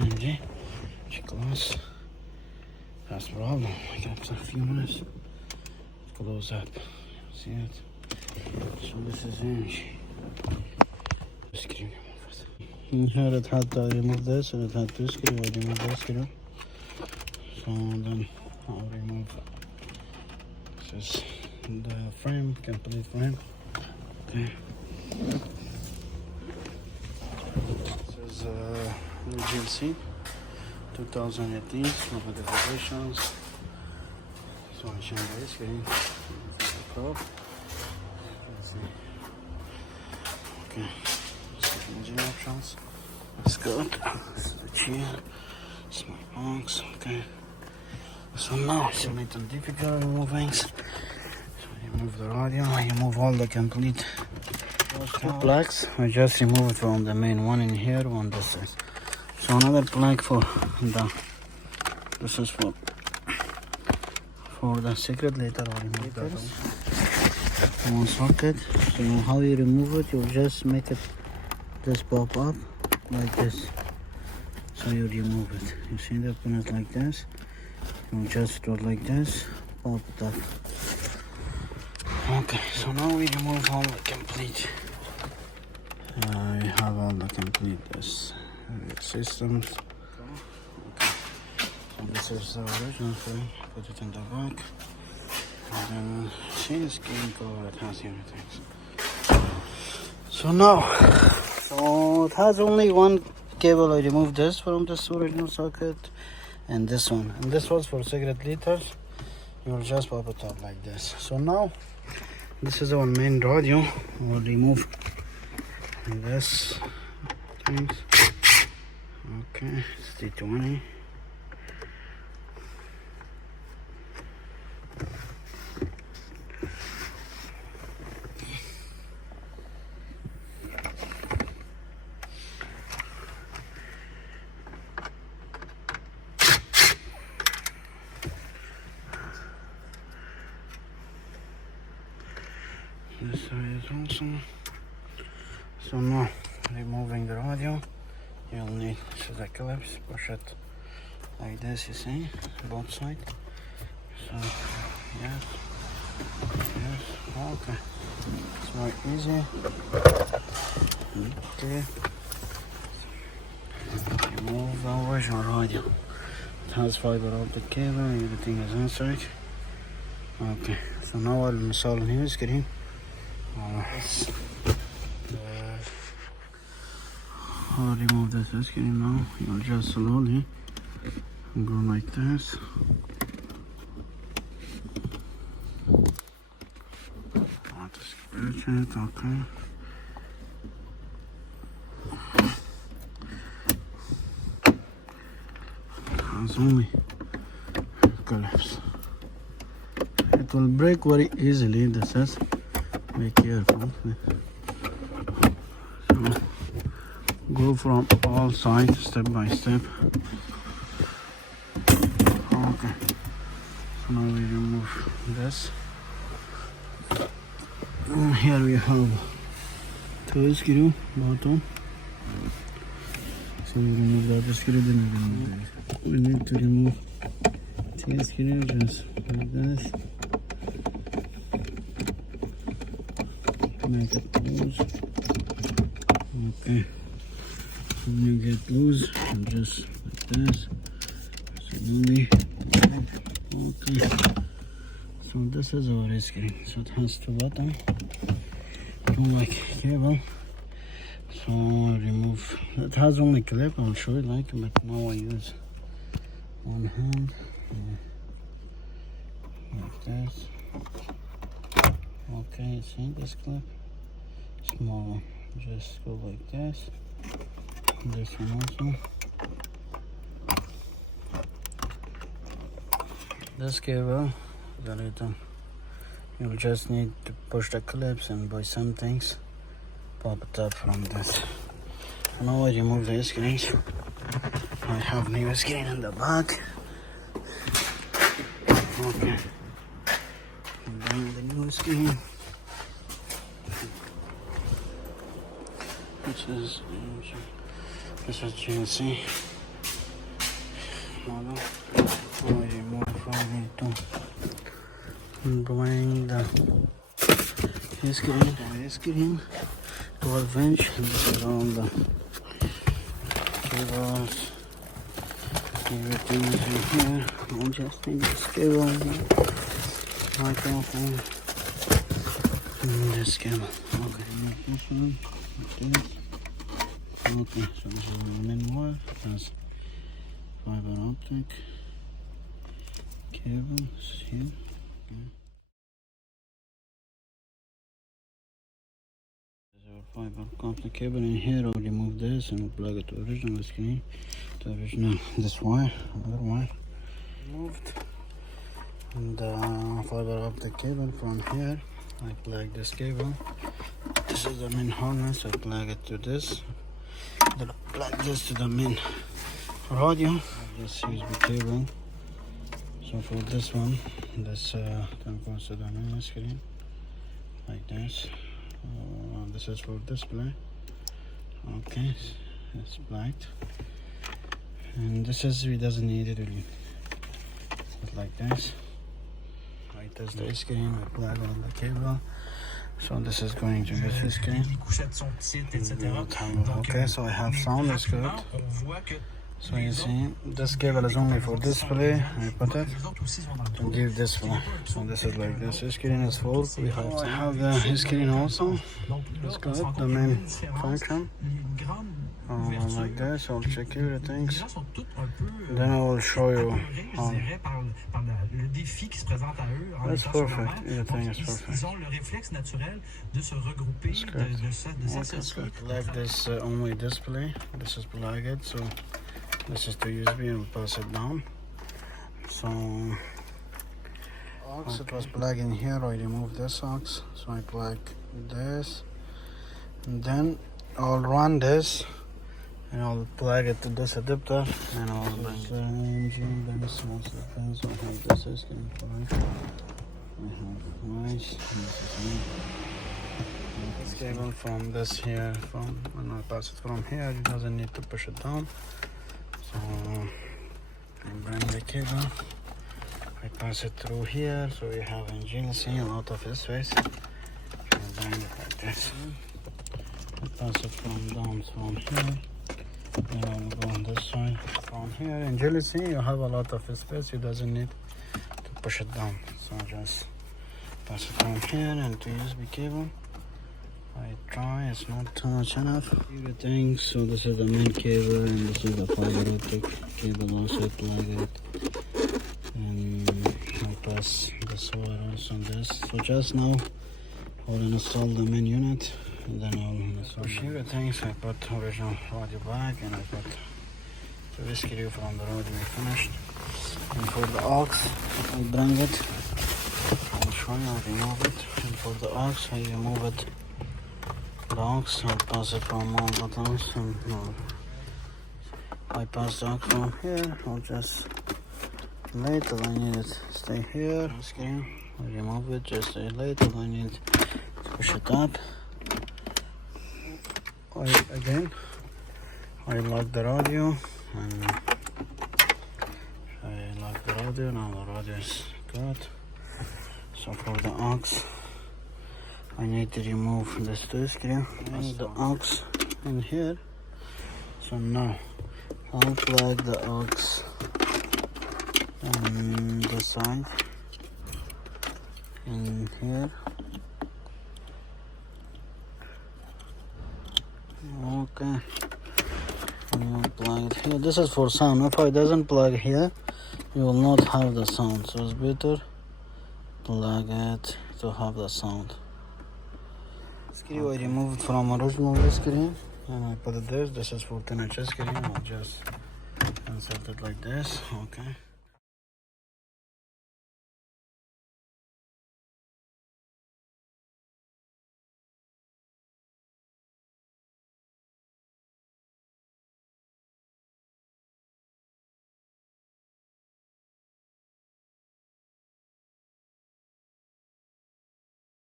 AMG G-Class. That's the problem. We got a few minutes. Close up. See it? So this is AMG. Screen remove. Here it had to remove this and it had two screws. I remove this screw. So then I'll remove this is the frame, complete frame. Okay. This is Benz GLC 2018 modifications. So I change the screen. This is the probe. Let's see. Okay. This is the engine options. That's good. This is the chair. It's my box. Okay. So now it's a little difficult removing. So you remove the radio, you remove all the complete two plugs. I just remove it from the main one in here, one this side. So another plug for the this is for the secret later I'll remove that one socket. So how you remove it, you just make it this pop up like this. So you remove it. You see the pin is like this. You just do it like this, pop it up. Okay, so now we remove all the complete. We have all the complete this systems. Okay, so this is the original frame. Put it in the back, and then see the screen cover. It has everything. So now, so it has only one cable. I removed this from this original socket. And this one, and this was for cigarette liters. You will just pop it up like this. So now this is our main radio. We'll remove this things. Okay, it's T20. This side is also. So now, removing the radio, you'll need the clips, push it like this, you see, both sides. So, yes, okay. It's very easy. Okay. Remove the original radio. It has fiber optic cable, everything is inside. Okay, so now I'll install a new screen. I'll remove this screen now. You'll just slowly go like this. Want to scratch it, okay. It's only collapse. It will break very easily. This is. Be careful. So go from all sides step by step. Okay. So now we remove this. And here we have two screw bottom. So we remove that screw, then we remove this. We need to remove two screws just like this. Make it loose. Okay. When you get loose, you just like this. Slowly. Okay. So this is our screen. So it has two buttons. Two like cable. So remove. It has only clip. I'll show you like, but now I use one hand. Like this. Okay, see this clip? Small one. Just go like this. This one also. This cable, the little. You'll just need to push the clips and buy some things. Pop it up from this. Now I remove the screens. I have new screen in the back. Okay. Bring the new screen. This is GLC. model. I remove probably to bring the screen 12 inch. This is all the cables, everything is in here. I'm just in this cable here, microphone, and this cable. Okay, this one, like this. Okay, so this is the main wire. It has fiber optic cables here. Okay. Fiber optic cable in here. I'll remove this and plug it to original screen. The original, this wire, another wire removed, and the fiber optic cable from here. I plug this cable. This is the main harness. I plug it to this. Then plug this to the main radio. This USB cable. So for this one, this can go to the main screen like this. This is for display. Okay, it's blacked, and this is, we doesn't need it really. It's like this. Right, that's the screen. We plug on the cable. So this is going to use the screen. Okay, so I have sound. It's good. So you see, this cable is only for display. I put it to give display. So this is like this. The screen is full. I have the screen also. It's good. The main function. Like this. I'll check everything. Then I will show you how. That's perfect. Everything is perfect. It's good. It's good. Like this only display. This is plugged. So this is the USB and pass it down. So aux, it was plugged in here. I removed this aux, so I plug this, and then I'll run this, and I'll plug it to this adapter, and I'll bring AMG Benz small Benz. I have this screen for it. I have nice. This cable from this here, from when I pass it from here, it doesn't need to push it down. So I bring the cable, I pass it through here, so we have in GLC a lot of space. I bring it like this. I pass it from down from here, then I'll go on this side. From here in GLC you have a lot of space, you doesn't need to push it down. So just pass it from here and to USB cable. I try, it's not too much enough. Everything, so this is the main cable, and this is the fiber optic cable also plug it. And I pass this wire also on this. So just now I'll install the main unit, and then I'll install everything. So I put original radio back, and I put the screw from the radio we finished. And for the aux, I bring it. I'll show you, I remove it. And for the aux, I remove it. The aux, I'll pass it from all buttons, and I pass the aux from here. I'll just lay till I need it to stay here. Screen, I remove it, just stay lay till I need to push it up. I lock the radio, and I lock the radio. Now the radio is good. So for the aux, I need to remove this two screw and the aux in here. So now I'll plug the aux on the side in here. Okay, and I'll plug it here. This is for sound. If I doesn't plug here, you will not have the sound. So it's better plug it to have the sound. Screw I removed from original screen, and I put it there. This is for 10 inch screen. I'll just insert it like this. Okay.